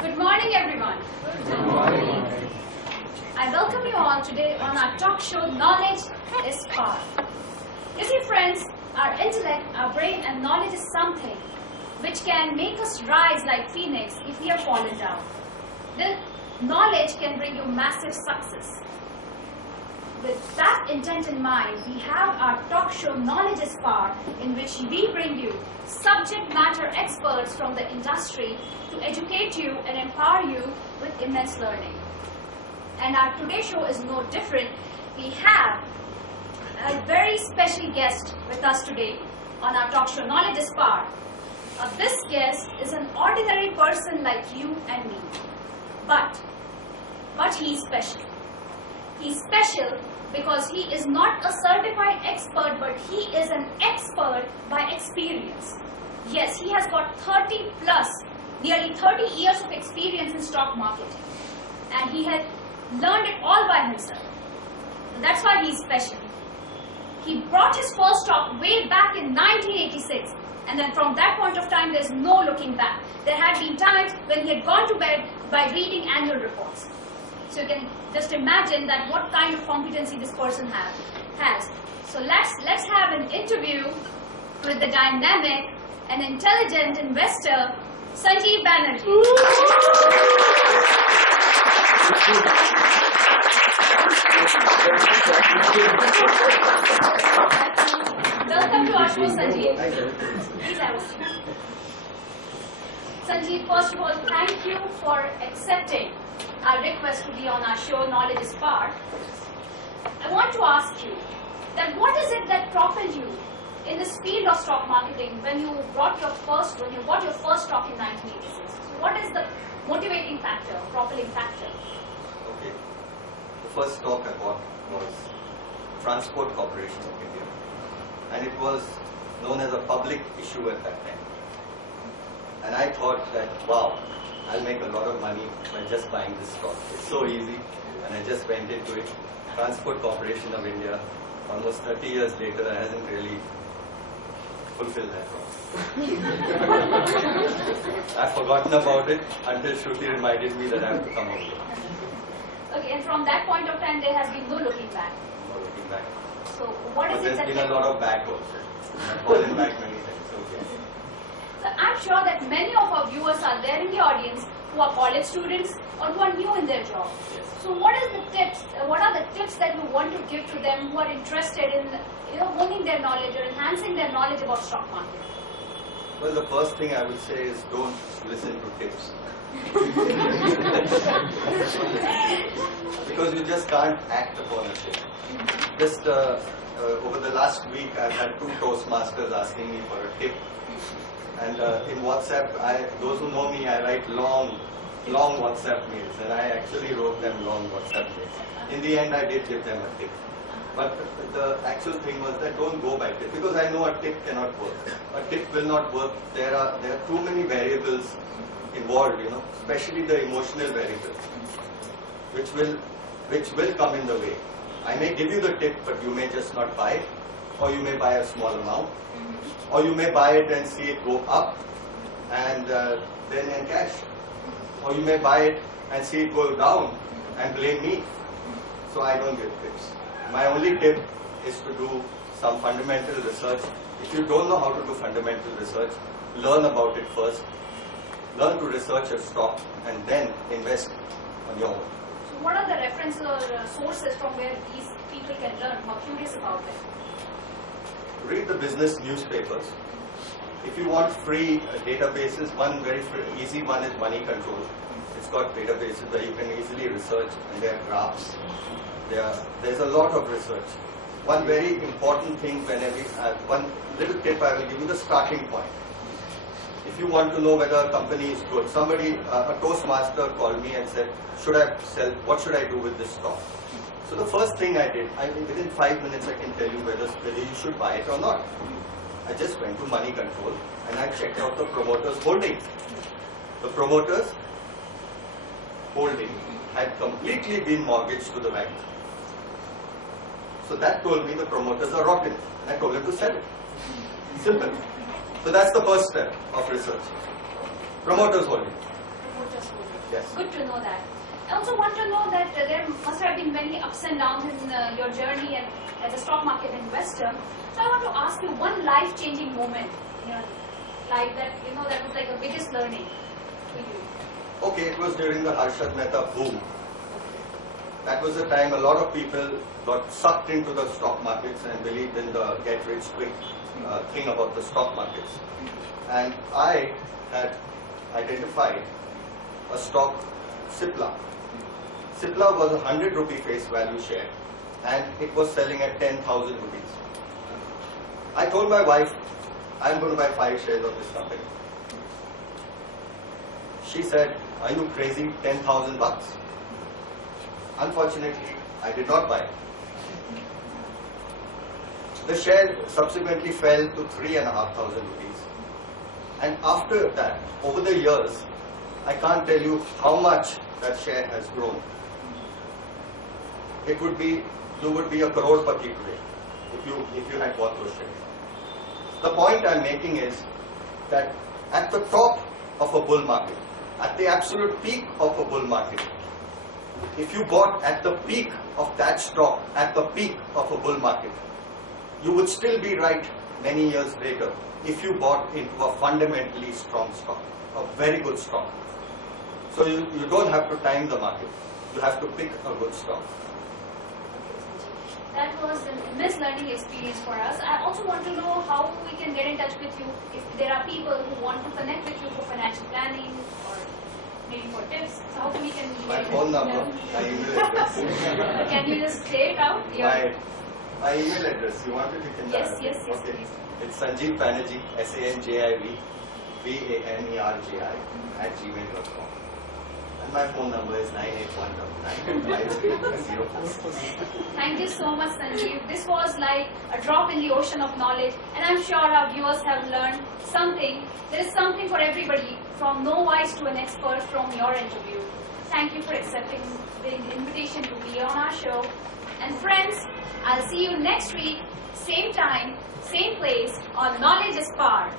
Good morning, everyone. Good morning. I welcome you all today on our talk show, Knowledge is Power. You see, friends, our intellect, our brain, and knowledge is something which can make us rise like phoenix if we have fallen down. The knowledge can bring you massive success. With that intent in mind, we have our talk show Knowledge is Power, in which we bring you subject matter experts from the industry to educate you and empower you with immense learning. And our today's show is no different. We have a very special guest with us today on our talk show Knowledge is Power. This guest is an ordinary person like you and me. But he's special. He's special because he is not a certified expert, but he is an expert by experience. Yes, he has got 30 plus, nearly 30 years of experience in stock marketing. And he had learned it all by himself. And that's why he's special. He brought his first stock way back in 1986. And then from that point of time, there's no looking back. There had been times when he had gone to bed by reading annual reports. So you can just imagine that what kind of competency this person has. So let's have an interview with the dynamic and intelligent investor, Sanjeev Banerjee. Welcome to our show, Sanjeev. Please have a seat. Sanjeev, first of all, thank you for accepting our request to be on our show, Knowledge is Power. I want to ask you that what is it that propelled you in this field of stock marketing when you got your first stock in 1986? So what is the motivating factor, propelling factor? Okay. The first stock I bought was Transport Corporation of India, and it was known as a public issue at that time. And I thought that, wow, I'll make a lot of money by just buying this stock. It's so easy, and I just went into it. Transport Corporation of India, almost 30 years later, hasn't really fulfilled that promise. I've forgotten about it until Shruti reminded me that I have to come over. Okay, and from that point of time, there has been no looking back. No looking back. So what is But it that... there's been a lot of back also. I've fallen back many times. Okay. So I'm sure that many of our viewers are there in the audience who are college students or who are new in their job. Yes. So what is the tips? What are the tips that you want to give to them who are interested in, honing their knowledge or enhancing their knowledge about stock market? Well, the first thing I would say is don't listen to tips. Because you just can't act upon a tip. Just over the last week, I've had 2 Toastmasters asking me for a tip. And in WhatsApp, those who know me, I write long WhatsApp mails, and I actually wrote them long WhatsApp mails. In the end, I did give them a tip. But the actual thing was that don't go by tip, because I know a tip cannot work. A tip will not work. There are too many variables involved, especially the emotional variables, which will come in the way. I may give you the tip, but you may just not buy it, or you may buy a small amount. Or you may buy it and see it go up and then encash. Or you may buy it and see it go down and blame me. So I don't give tips. My only tip is to do some fundamental research. If you don't know how to do fundamental research, learn about it first. Learn to research a stock and then invest on your own. So what are the references or sources from where these people can learn? I'm curious about it. Read the business newspapers. If you want free databases, one very easy one is Money Control. It's got databases where you can easily research, and there are graphs. There's a lot of research. One very important thing, one little tip I will give you, the starting point. If you want to know whether a company is good, a Toastmaster called me and said, should I sell, what should I do with this stock? So the first thing I did, within 5 minutes I can tell you whether you should buy it or not. I just went to Money Control and I checked out the promoter's holding. The promoter's holding had completely been mortgaged to the bank. So that told me the promoters are rotten. And I told him to sell it. Simple. So that's the first step of research. Promoters holding. Motorsport. Yes. Good to know that. I also want to know that there must have been many ups and downs in your journey and as a stock market investor. So I want to ask you one life-changing moment in your life that that was like the biggest learning for you. Okay, it was during the Harshad Mehta boom. That was the time a lot of people got sucked into the stock markets and believed in the get-rich-quick thing about the stock markets. And I had identified a stock, Cipla. Cipla was a 100 rupee face value share and it was selling at 10,000 rupees. I told my wife, I'm going to buy 5 shares of this company. She said, are you crazy, 10,000 bucks? Unfortunately, I did not buy it. The share subsequently fell to 3,500 rupees. And after that, over the years, I can't tell you how much that share has grown. It would be, you would be a crorepati today if you had bought those shares. The point I'm making is that at the top of a bull market, at the absolute peak of a bull market, if you bought at the peak of that stock, at the peak of a bull market, you would still be right many years later if you bought into a fundamentally strong stock, a very good stock. So you don't have to time the market, you have to pick a good stock. That was an immense learning experience for us. I also want to know how we can get in touch with you if there are people who want to connect with you for financial planning or maybe for tips. So how we can My get phone number, my email address. Can you just say it out? My email address, you want it, you can Yes, okay. please. It's Sanjeev Banerjee, SANJIV, BANERJI @gmail.com. And my phone number is 981995304. Thank you so much, Sanjeev. This was like a drop in the ocean of knowledge, and I'm sure our viewers have learned something. There is something for everybody, from novice to an expert from your interview. Thank you for accepting the invitation to be on our show. And friends, I'll see you next week, same time, same place on Knowledge is Power.